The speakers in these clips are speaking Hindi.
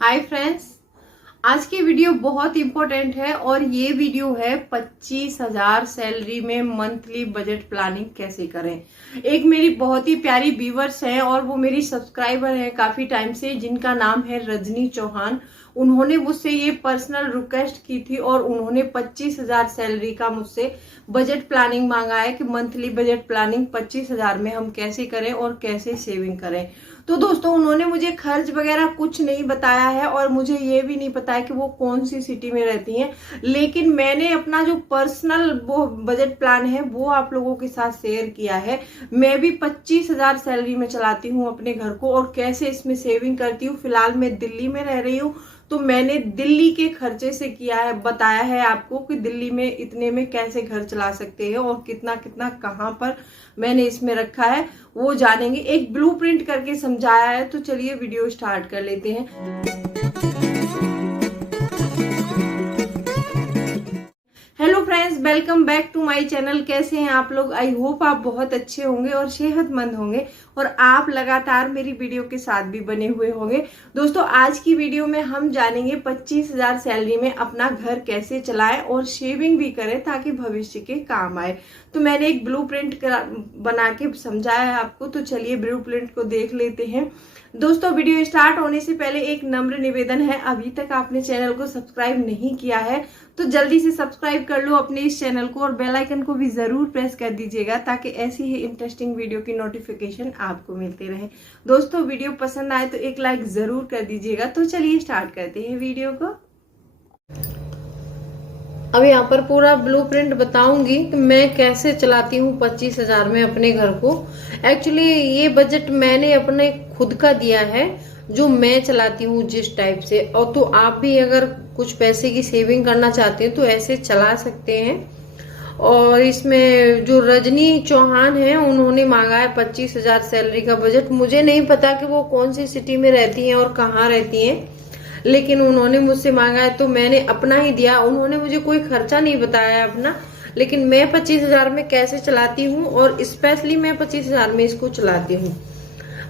हाय फ्रेंड्स, आज की वीडियो बहुत इंपॉर्टेंट है और ये वीडियो है 25,000 सैलरी में मंथली बजट प्लानिंग कैसे करें। एक मेरी बहुत ही प्यारी व्यूवर्स हैं और वो मेरी सब्सक्राइबर है काफी टाइम से, जिनका नाम है रजनी चौहान। उन्होंने मुझसे ये पर्सनल रिक्वेस्ट की थी और उन्होंने 25,000 सैलरी का मुझसे बजट प्लानिंग मांगा है कि मंथली बजट प्लानिंग 25,000 में हम कैसे करें और कैसे सेविंग करें। तो दोस्तों, उन्होंने मुझे खर्च वगैरह कुछ नहीं बताया है और मुझे ये भी नहीं पता है कि वो कौन सी सिटी में रहती हैं, लेकिन मैंने अपना जो पर्सनल वो बजट प्लान है वो आप लोगों के साथ शेयर किया है। मैं भी 25,000 सैलरी में चलाती हूँ अपने घर को और कैसे इसमें सेविंग करती हूँ। फिलहाल मैं दिल्ली में रह रही हूँ, तो मैंने दिल्ली के खर्चे से किया है, बताया है आपको कि दिल्ली में इतने में कैसे घर चला सकते हैं और कितना कितना कहाँ पर मैंने इसमें रखा है वो जानेंगे। एक ब्लूप्रिंट करके समझाया है। तो चलिए वीडियो स्टार्ट कर लेते हैं। Hello friends, welcome back to my channel. कैसे हैं आप लोग? आई होप आप बहुत अच्छे होंगे और सेहतमंद होंगे और आप लगातार मेरी वीडियो के साथ भी बने हुए होंगे। दोस्तों, आज की वीडियो में हम जानेंगे 25,000 सैलरी में अपना घर कैसे चलाएं और सेविंग भी करें ताकि भविष्य के काम आए। तो मैंने एक ब्लूप्रिंट बना के समझाया है आपको, तो चलिए ब्लूप्रिंट को देख लेते हैं। दोस्तों, वीडियो स्टार्ट होने से पहले एक नम्र निवेदन है, अभी तक आपने चैनल को सब्सक्राइब नहीं किया है तो जल्दी से सब्सक्राइब कर लो अपने इस चैनल को और बेल आइकन को भी जरूर प्रेस कर दीजिएगा ताकि ऐसी ही इंटरेस्टिंग वीडियो की नोटिफिकेशन आपको मिलते रहे। दोस्तों, वीडियो पसंद आए तो एक लाइक जरूर कर दीजिएगा। तो चलिए स्टार्ट करते हैं वीडियो को। अब यहाँ पर पूरा ब्लूप्रिंट बताऊंगी कि मैं कैसे चलाती हूँ 25,000 में अपने घर को। एक्चुअली ये बजट मैंने अपने खुद का दिया है, जो मैं चलाती हूँ जिस टाइप से। और तो आप भी अगर कुछ पैसे की सेविंग करना चाहते हैं तो ऐसे चला सकते हैं। और इसमें जो रजनी चौहान है उन्होंने मांगा है 25,000 सैलरी का बजट। मुझे नहीं पता कि वो कौन सी सिटी में रहती हैं और कहाँ रहती हैं, लेकिन उन्होंने मुझसे मांगा है तो मैंने अपना ही दिया। उन्होंने मुझे कोई खर्चा नहीं बताया अपना, लेकिन मैं 25,000 में कैसे चलाती हूँ और स्पेशली मैं 25,000 में इसको चलाती हूँ।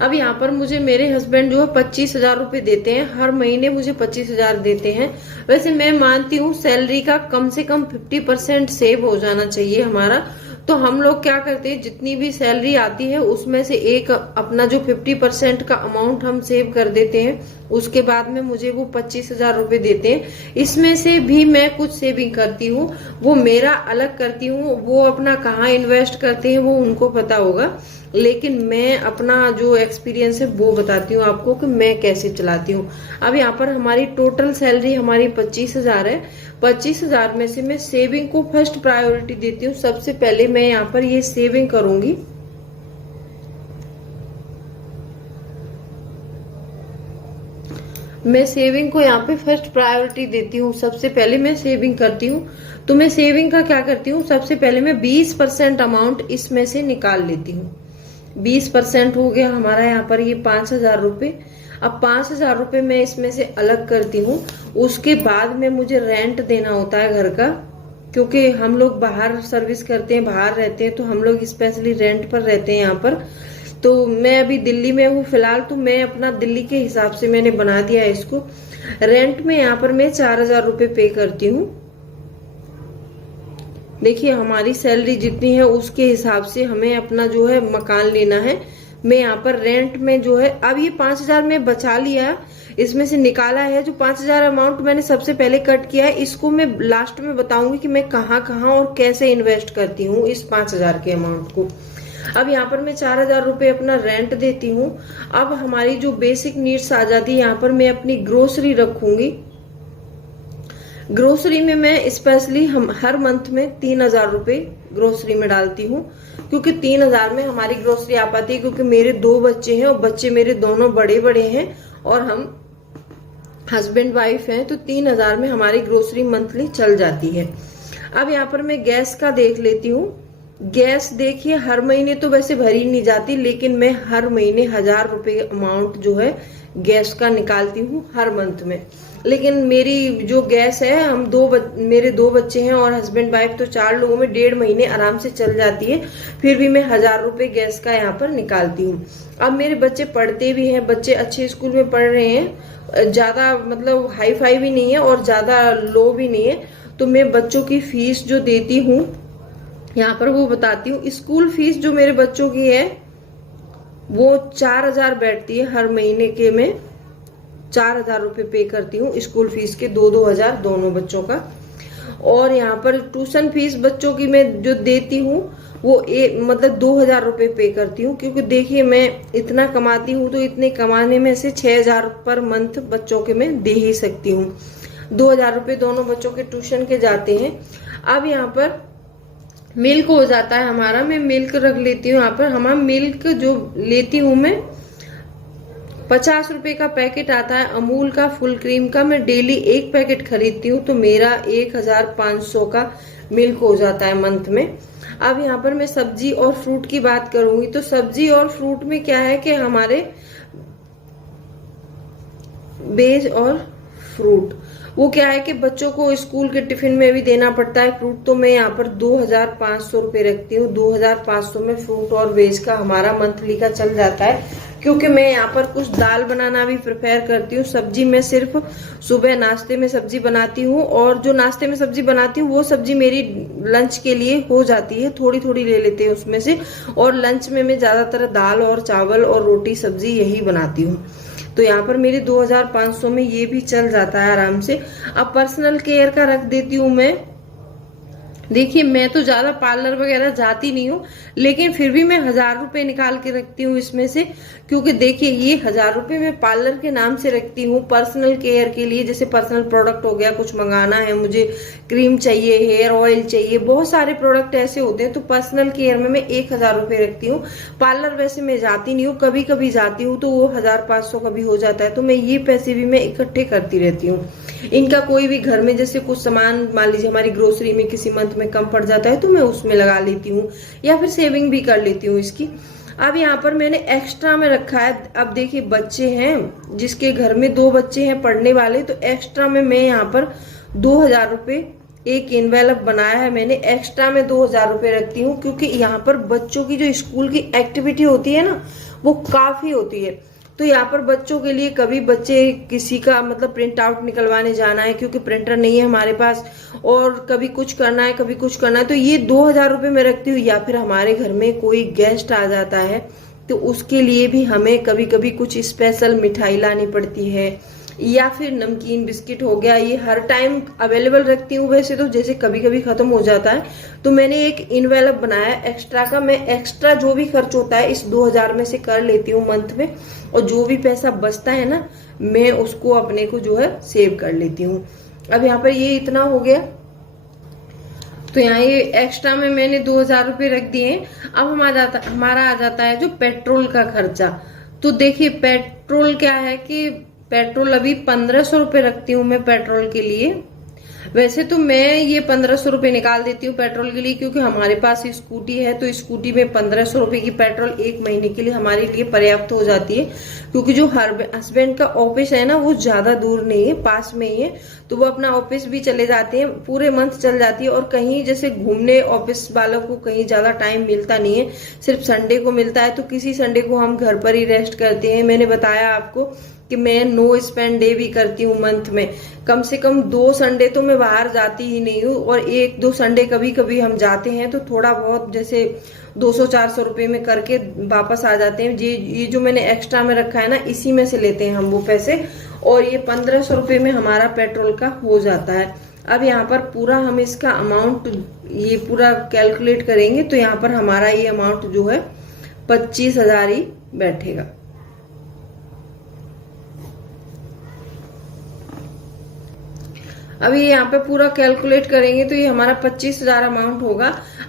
अब यहाँ पर मुझे मेरे हस्बैंड जो है 25,000 रुपए देते हैं, हर महीने मुझे 25,000 देते हैं। वैसे मैं मानती हूँ सैलरी का कम से कम 50% सेव हो जाना चाहिए हमारा। तो हम लोग क्या करते हैं, जितनी भी सैलरी आती है उसमें से एक अपना जो 50% का अमाउंट हम सेव कर देते हैं, उसके बाद में मुझे वो 25,000 रुपए देते हैं। इसमें से भी मैं कुछ सेविंग करती हूँ, वो मेरा अलग करती हूँ। वो अपना कहाँ इन्वेस्ट करते हैं वो उनको पता होगा, लेकिन मैं अपना जो एक्सपीरियंस है वो बताती हूँ आपको कि मैं कैसे चलाती हूँ। अब यहाँ पर हमारी टोटल सैलरी हमारी 25,000 है। 25,000 में से मैं सेविंग को फर्स्ट प्रायोरिटी देती हूँ। सबसे पहले मैं यहाँ पर ये सेविंग करूंगी। मैं सेविंग को यहाँ पे फर्स्ट प्रायोरिटी देती हूँ। सबसे पहले मैं सेविंग करती हूँ। तो मैं सेविंग का क्या करती हूँ, सबसे पहले मैं 20% अमाउंट इसमें से निकाल लेती हूँ। 20% हो गया हमारा यहाँ पर ये 5,000 रुपए। अब 5,000 रुपए मैं इसमें से अलग करती हूँ। उसके बाद में मुझे रेंट देना होता है घर का, क्योंकि हम लोग बाहर सर्विस करते हैं, बाहर रहते हैं, तो हम लोग स्पेशली रेंट पर रहते हैं यहाँ पर। तो मैं अभी दिल्ली में हूँ फिलहाल, तो मैं अपना दिल्ली के हिसाब से मैंने बना दिया है इसको। रेंट में यहाँ पर मैं 4,000 रुपए पे करती हूँ। देखिए, हमारी सैलरी जितनी है उसके हिसाब से हमें अपना जो है मकान लेना है। मैं यहाँ पर रेंट में जो है, अब ये 5,000 में बचा लिया, इसमें से निकाला है। जो 5,000 अमाउंट मैंने सबसे पहले कट किया है, इसको मैं लास्ट में बताऊंगी कि मैं कहाँ कहाँ और कैसे इन्वेस्ट करती हूँ इस 5,000 के अमाउंट को। अब यहाँ पर मैं 4,000 रुपए अपना रेंट देती हूँ। अब हमारी जो बेसिक नीड्स आ जाती है, यहाँ पर मैं अपनी ग्रोसरी रखूंगी। ग्रोसरी में मैं स्पेशली हम हर मंथ में 3,000 रुपए ग्रोसरी में डालती हूँ, क्योंकि 3,000 में हमारी ग्रोसरी आ पाती है। क्योंकि मेरे 2 बच्चे हैं और बच्चे मेरे दोनों बड़े बड़े हैं और हम हस्बैंड वाइफ हैं, तो 3,000 में हमारी ग्रोसरी मंथली चल जाती है। अब यहाँ पर मैं गैस का देख लेती हूँ। गैस देखिए, हर महीने तो वैसे भरी नहीं जाती, लेकिन मैं हर महीने 1,000 रुपए अमाउंट जो है गैस का निकालती हूँ हर मंथ में। लेकिन मेरी जो गैस है, मेरे 2 बच्चे हैं और हस्बैंड वाइफ, तो 4 लोगों में 1.5 महीने आराम से चल जाती है। फिर भी मैं 1,000 रुपए गैस का यहाँ पर निकालती हूँ। अब मेरे बच्चे पढ़ते भी हैं, बच्चे अच्छे स्कूल में पढ़ रहे हैं ज्यादा मतलब हाई फाई भी नहीं है और ज्यादा लो भी नहीं है। तो मैं बच्चों की फीस जो देती हूँ यहाँ पर वो बताती हूँ। स्कूल फीस जो मेरे बच्चों की है वो 4,000 बैठती है हर महीने के। मैं 4,000 रुपये पे करती हूँ स्कूल फीस के, 2-2 हजार दोनों बच्चों का। और यहाँ पर ट्यूशन फीस बच्चों की मैं जो देती हूँ वो मतलब 2,000 रुपये पे करती हूँ, क्योंकि देखिए मैं इतना कमाती हूँ तो इतने कमाने में से 6,000 पर मंथ बच्चों के मैं दे ही सकती हूँ। 2,000 रुपये दोनों बच्चों के ट्यूशन के जाते हैं। अब यहाँ पर मिल्क हो जाता है हमारा, मैं मिल्क रख लेती हूँ यहाँ पर। हमारा मिल्क जो लेती हूँ मैं 50 रुपए का पैकेट आता है अमूल का फुल क्रीम का, मैं डेली एक पैकेट खरीदती हूँ तो मेरा 1,500 का मिल्क हो जाता है मंथ में। अब यहाँ पर मैं सब्जी और फ्रूट की बात करूंगी तो सब्जी और फ्रूट में क्या है कि हमारे वेज और फ्रूट वो क्या है कि बच्चों को स्कूल के टिफिन में भी देना पड़ता है फ्रूट, तो मैं यहाँ पर 2,500 रुपये रखती हूँ। 2,500 में फ्रूट और वेज का हमारा मंथली का चल जाता है, क्योंकि मैं यहाँ पर कुछ दाल बनाना भी प्रिपेयर करती हूँ। सब्जी मैं सिर्फ सुबह नाश्ते में सब्जी बनाती हूँ, और जो नाश्ते में सब्जी बनाती हूँ वो सब्जी मेरी लंच के लिए हो जाती है, थोड़ी थोड़ी ले लेते हैं उसमें से। और लंच में मैं ज्यादातर दाल और चावल और रोटी सब्जी यही बनाती हूँ। तो यहाँ पर मेरे 2,500 में ये भी चल जाता है आराम से। अब पर्सनल केयर का रख देती हूँ मैं। देखिए मैं तो ज्यादा पार्लर वगैरह जाती नहीं हूँ, लेकिन फिर भी मैं 1,000 रुपए निकाल के रखती हूँ इसमें से, क्योंकि देखिए ये 1,000 रुपए मैं पार्लर के नाम से रखती हूँ पर्सनल केयर के लिए। जैसे पर्सनल प्रोडक्ट हो गया, कुछ मंगाना है मुझे, क्रीम चाहिए, हेयर ऑयल चाहिए, बहुत सारे प्रोडक्ट ऐसे होते हैं, तो पर्सनल केयर में मैं 1,000 रुपए रखती हूँ। पार्लर वैसे मैं जाती नहीं हूँ, कभी कभी जाती हूँ तो वो 1,500 का भी हो जाता है, तो मैं ये पैसे भी मैं इकट्ठे करती रहती हूँ। इनका कोई भी घर में जैसे कुछ सामान मान लीजिए हमारी ग्रोसरी में किसी मंथ में कम पड़ जाता है तो मैं उसमें लगा लेती हूँ, या फिर सेविंग भी कर लेती हूँ इसकी। अब यहाँ पर मैंने एक्स्ट्रा में रखा है। अब देखिए बच्चे हैं जिसके घर में 2 बच्चे हैं पढ़ने वाले, तो एक्स्ट्रा में मैं यहाँ पर 2,000 रुपये एक इन्वेलप बनाया है मैंने। एक्स्ट्रा में 2,000 रुपये रखती हूँ, क्योंकि यहाँ पर बच्चों की जो स्कूल की एक्टिविटी होती है ना वो काफी होती है। तो यहाँ पर बच्चों के लिए कभी बच्चे किसी का मतलब प्रिंट आउट निकलवाने जाना है, क्योंकि प्रिंटर नहीं है हमारे पास, और कभी कुछ करना है कभी कुछ करना है, तो ये 2,000 रुपये मैं रखती हूँ। या फिर हमारे घर में कोई गेस्ट आ जाता है तो उसके लिए भी हमें कभी कभी कुछ स्पेशल मिठाई लानी पड़ती है, या फिर नमकीन बिस्किट हो गया, ये हर टाइम अवेलेबल रखती हूँ वैसे तो, जैसे कभी कभी खत्म हो जाता है तो मैंने एक इनवेलप बनाया एक्स्ट्रा का। मैं एक्स्ट्रा जो भी खर्च होता है इस 2,000 में से कर लेती हूँ मंथ में, और जो भी पैसा बचता है ना मैं उसको अपने को जो है सेव कर लेती हूँ। अब यहाँ पर ये इतना हो गया, तो यहाँ ये एक्स्ट्रा में मैंने 2,000 रुपये रख दिए। अब हमारा आ जाता है जो पेट्रोल का खर्चा। तो देखिए पेट्रोल क्या है कि पेट्रोल अभी 1,500 रुपये रखती हूँ मैं पेट्रोल के लिए। वैसे तो मैं ये 1,500 रुपये निकाल देती हूँ पेट्रोल के लिए, क्योंकि हमारे पास स्कूटी है, तो स्कूटी में 1,500 रुपये की पेट्रोल एक महीने के लिए हमारे लिए पर्याप्त हो जाती है। क्योंकि जो हस्बैंड का ऑफिस है ना वो ज्यादा दूर नहीं है, पास में ही है, तो वो अपना ऑफिस भी चले जाते हैं, पूरे मंथ चल जाती है। और कहीं जैसे घूमने ऑफिस वालों को कहीं ज्यादा टाइम मिलता नहीं है, सिर्फ संडे को मिलता है, तो किसी संडे को हम घर पर ही रेस्ट करते हैं। मैंने बताया आपको कि मैं नो स्पेंड डे भी करती हूँ मंथ में, कम से कम 2 संडे तो मैं बाहर जाती ही नहीं हूँ, और 1-2 संडे कभी कभी हम जाते हैं तो थोड़ा बहुत जैसे 200-400 रुपये में करके वापस आ जाते हैं। ये जो मैंने एक्स्ट्रा में रखा है ना इसी में से लेते हैं हम वो पैसे, और ये 1,500 रुपये में हमारा पेट्रोल का हो जाता है। अब यहाँ पर पूरा हम इसका अमाउंट ये पूरा कैलकुलेट करेंगे तो यहाँ पर हमारा ये अमाउंट जो है 25,000 ही बैठेगा। अभी यहाँ पे पूरा कैलकुलेट करेंगे तो ये हमारा 25,000 अमाउंट होगा।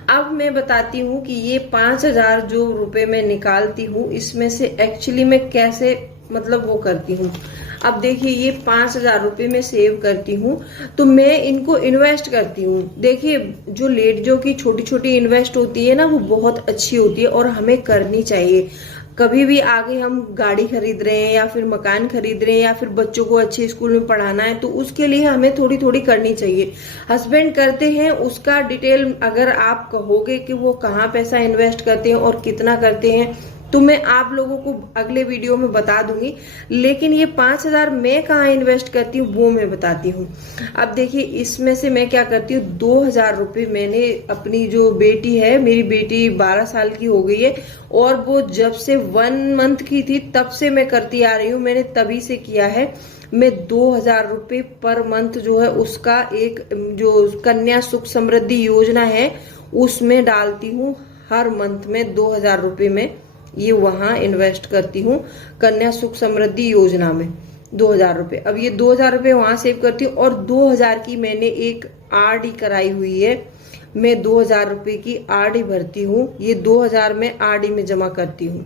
अब मैं बताती हूँ कि ये 5,000 जो रुपए मैं निकालती हूँ इसमें से एक्चुअली मैं कैसे मतलब वो करती हूँ। अब देखिए ये 5,000 रुपये में सेव करती हूँ तो मैं इनको इन्वेस्ट करती हूँ। देखिए जो लेडीजों की छोटी छोटी इन्वेस्ट होती है ना वो बहुत अच्छी होती है और हमें करनी चाहिए। कभी भी आगे हम गाड़ी खरीद रहे हैं या फिर मकान खरीद रहे हैं या फिर बच्चों को अच्छे स्कूल में पढ़ाना है तो उसके लिए हमें थोड़ी थोड़ी करनी चाहिए। हस्बैंड करते हैं, उसका डिटेल अगर आप कहोगे कि वो कहाँ पैसा इन्वेस्ट करते हैं और कितना करते हैं तो मैं आप लोगों को अगले वीडियो में बता दूंगी। लेकिन ये 5,000 मैं कहाँ इन्वेस्ट करती हूँ वो मैं बताती हूँ। अब देखिए, इसमें से मैं क्या करती हूँ, 2,000 रुपये मैंने अपनी जो बेटी है, मेरी बेटी 12 साल की हो गई है और वो जब से 1 मंथ की थी तब से मैं करती आ रही हूँ, मैंने तभी से किया है। मैं 2,000 रुपये पर मंथ जो है उसका एक जो कन्या सुख समृद्धि योजना है उसमें डालती हूँ। हर मंथ में 2,000 रुपये में ये वहां इन्वेस्ट करती हूँ कन्या सुख समृद्धि योजना में 2,000 रुपये। अब ये 2,000 रुपये वहां सेव करती हूँ और 2,000 की मैंने एक आरडी कराई हुई है। मैं 2,000 रुपये की आरडी भरती हूँ, ये 2,000 में आरडी में जमा करती हूँ,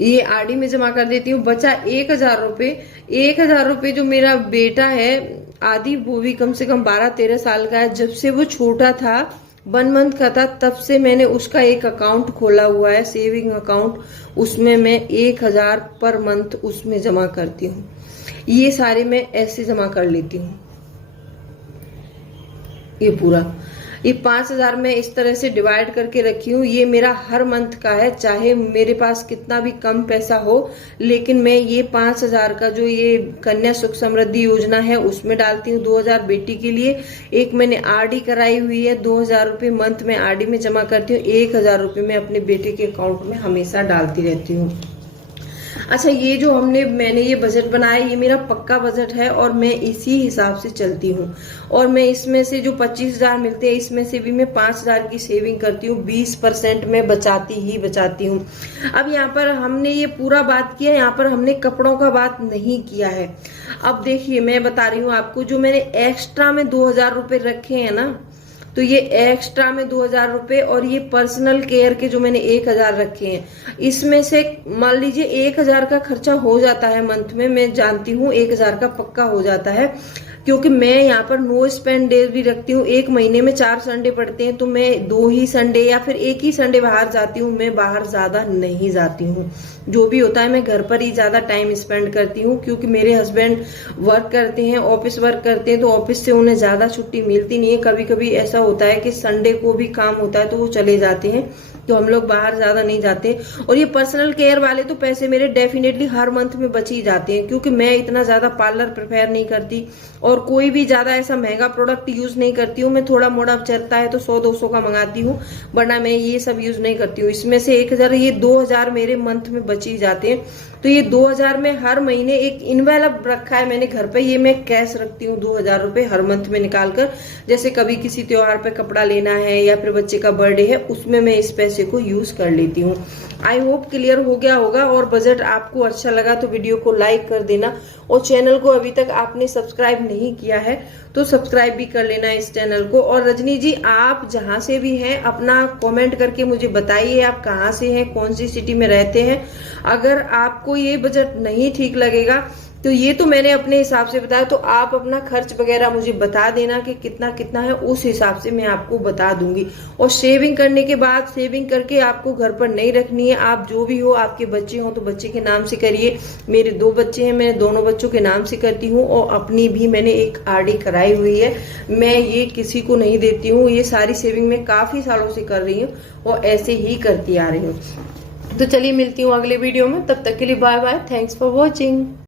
ये आरडी में जमा कर देती हूँ। बचा 1,000 रुपये। 1,000 रुपये जो मेरा बेटा है आदि, वो भी कम से कम 12-13 साल का है। जब से वो छोटा था, 1 मंथ का था, तब से मैंने उसका एक अकाउंट खोला हुआ है, सेविंग अकाउंट। उसमें मैं 1,000 पर मंथ उसमें जमा करती हूँ। ये सारे मैं ऐसे जमा कर लेती हूँ। ये पूरा ये 5,000 मैं इस तरह से डिवाइड करके रखी हूँ। ये मेरा हर मंथ का है, चाहे मेरे पास कितना भी कम पैसा हो, लेकिन मैं ये 5,000 का जो ये कन्या सुख समृद्धि योजना है उसमें डालती हूँ। 2,000 बेटी के लिए, एक मैंने आरडी कराई हुई है, 2,000 रुपये मंथ में आरडी में जमा करती हूँ। 1,000 रुपये मैं अपने बेटे के अकाउंट में हमेशा डालती रहती हूँ। अच्छा, ये जो मैंने ये बजट बनाया, ये मेरा पक्का बजट है और मैं इसी हिसाब से चलती हूँ। और मैं इसमें से जो 25,000 मिलते हैं, इसमें से भी मैं 5,000 की सेविंग करती हूँ। 20% मैं बचाती ही बचाती हूँ। अब यहाँ पर हमने ये पूरा बात किया, यहाँ पर हमने कपड़ों का बात नहीं किया है। अब देखिए, मैं बता रही हूँ आपको, जो मैंने एक्स्ट्रा में 2,000 रुपये रखे हैं ना, तो ये एक्स्ट्रा में 2,000 रुपये और ये पर्सनल केयर के जो मैंने 1,000 रखे हैं, इसमें से मान लीजिए 1,000 का खर्चा हो जाता है मंथ में। मैं जानती हूँ 1,000 का पक्का हो जाता है, क्योंकि मैं यहाँ पर नो स्पेंड डेज भी रखती हूँ। एक महीने में 4 संडे पड़ते हैं, तो मैं 2 ही संडे या फिर 1 ही संडे बाहर जाती हूँ। मैं बाहर ज्यादा नहीं जाती हूँ, जो भी होता है मैं घर पर ही ज्यादा टाइम स्पेंड करती हूँ, क्योंकि मेरे हस्बैंड वर्क करते हैं, ऑफिस वर्क करते हैं, तो ऑफिस से उन्हें ज्यादा छुट्टी मिलती नहीं है। कभी कभी ऐसा होता है कि संडे को भी काम होता है तो वो चले जाते हैं, तो हम लोग बाहर ज्यादा नहीं जाते। और ये पर्सनल केयर वाले तो पैसे मेरे डेफिनेटली हर मंथ में बच ही जाते हैं, क्योंकि मैं इतना ज्यादा पार्लर प्रेफर नहीं करती और कोई भी ज्यादा ऐसा महंगा प्रोडक्ट यूज नहीं करती हूँ। मैं थोड़ा मोड़ा चलता है तो 100-200 का मंगाती हूँ, वरना मैं ये सब यूज नहीं करती हूँ। इसमें से 1,000, ये 2,000 मेरे मंथ में बच ही जाते हैं। तो ये 2,000 में हर महीने एक इनवेलप रखा है मैंने घर पे, ये मैं कैश रखती हूँ 2,000 रुपये हर मंथ में निकाल कर। जैसे कभी किसी त्योहार पे कपड़ा लेना है या फिर बच्चे का बर्थडे है, उसमें मैं इस पैसे को यूज कर लेती हूँ। आई होप क्लियर हो गया होगा। और बजट आपको अच्छा लगा तो वीडियो को लाइक कर देना, और चैनल को अभी तक आपने सब्सक्राइब नहीं किया है तो सब्सक्राइब भी कर लेना इस चैनल को। और रजनी जी, आप जहां से भी हैं अपना कमेंट करके मुझे बताइए आप कहाँ से हैं, कौन सी सिटी में रहते हैं। अगर आपको ये बजट नहीं ठीक लगेगा तो ये तो मैंने अपने हिसाब से बताया, तो आप अपना खर्च वगैरह मुझे बता देना कि कितना कितना है, उस हिसाब से मैं आपको बता दूंगी। और सेविंग करने के बाद, सेविंग करके आपको घर पर नहीं रखनी है। आप जो भी हो, आपके बच्चे हो तो बच्चे के नाम से करिए। मेरे 2 बच्चे हैं, मैं दोनों बच्चों के नाम से करती हूँ, और अपनी भी मैंने एक आरडी कराई हुई है। मैं ये किसी को नहीं देती हूँ, ये सारी सेविंग मैं काफी सालों से कर रही हूँ और ऐसे ही करती आ रही हूँ। तो चलिए, मिलती हूँ अगले वीडियो में, तब तक के लिए bye bye, thanks for watching.